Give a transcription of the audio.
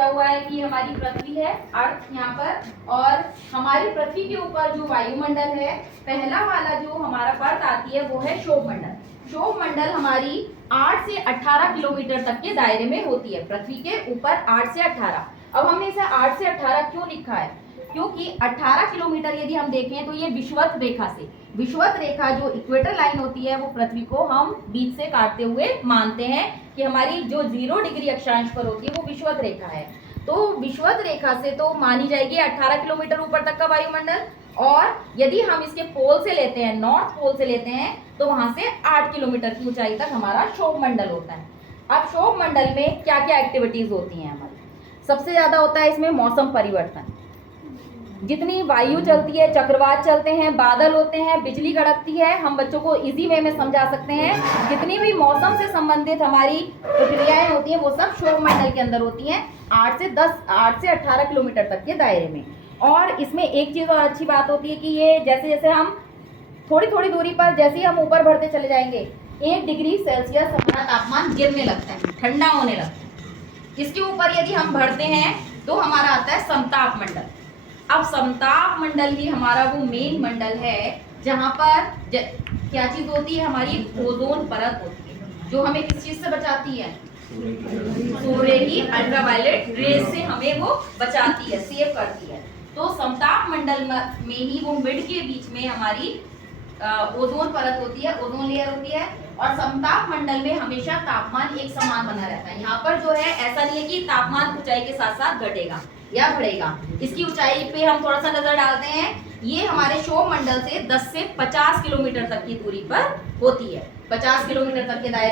किया हुआ है कि हमारी पृथ्वी है, अर्थ यहाँ पर, और हमारी पृथ्वी के ऊपर जो वायुमंडल है, पहला वाला जो हमारा परत आती है वो है क्षोभ मंडल। क्षोभ मंडल हमारी 8 से 18 किलोमीटर तक के दायरे में होती है, पृथ्वी के ऊपर 8 से 18। अब हमने इसे 8 से 18 क्यों लिखा है? क्योंकि 18 किलोमीटर यदि हम देखें तो ये विषुवत रेखा से, विषुवत रेखा जो इक्वेटर लाइन होती है वो पृथ्वी को हम बीच से काटते हुए मानते हैं कि हमारी जो 0 डिग्री अक्षांश पर होती है वो विषुवत रेखा है। तो विषुवत रेखा से तो मानी जाएगी 18 किलोमीटर ऊपर तक का वायुमंडल, और यदि हम इसके पोल से लेते हैं, नॉर्थ पोल से लेते हैं, तो वहां से 8 किलोमीटर की ऊंचाई तक हमारा क्षोभ मंडल होता है। अब क्षोभ मंडल में क्या क्या एक्टिविटीज होती हैं हमारी? सबसे ज्यादा होता है इसमें मौसम परिवर्तन। जितनी वायु चलती है, चक्रवात चलते हैं, बादल होते हैं, बिजली कड़कती है, हम बच्चों को इजी वे में समझा सकते हैं। जितनी भी मौसम से संबंधित हमारी प्रक्रियाएं होती हैं वो सब क्षोभ मंडल के अंदर होती हैं, 8 से 18 किलोमीटर तक के दायरे में। और इसमें एक चीज और अच्छी बात होती है कि ये जैसे जैसे हम थोड़ी थोड़ी दूरी पर जैसे ही हम ऊपर बढ़ते चले जाएंगे, 1 डिग्री सेल्सियस हमारा तापमान गिरने लगता है, ठंडा होने लगता है। इसके ऊपर यदि हम बढ़ते हैं तो हमारा आता है समताप मंडल। अब समताप मंडल ही हमारा वो मेन मंडल है जहां पर क्या चीज होती है, हमारी ओजोन परत होती है, जो हमें किस चीज से बचाती है? सूर्य की अल्ट्रावायलेट रेज से हमें वो बचाती है, सेव करती है। तो समताप मंडल में ही वो मिड के बीच में हमारी ओजोन परत होती है, ओजोन लेयर होती है, और समताप मंडल में हमेशा तापमान एक समान बना रहता है। यहाँ पर जो है ऐसा नहीं है कि तापमान ऊंचाई के साथ साथ घटेगा या बढ़ेगा। इसकी ऊंचाई पे हम थोड़ा सा नजर डालते हैं, ये हमारे क्षोभ मंडल से 10 से 50 किलोमीटर तक की दूरी पर होती है, 50 किलोमीटर तक के दायरे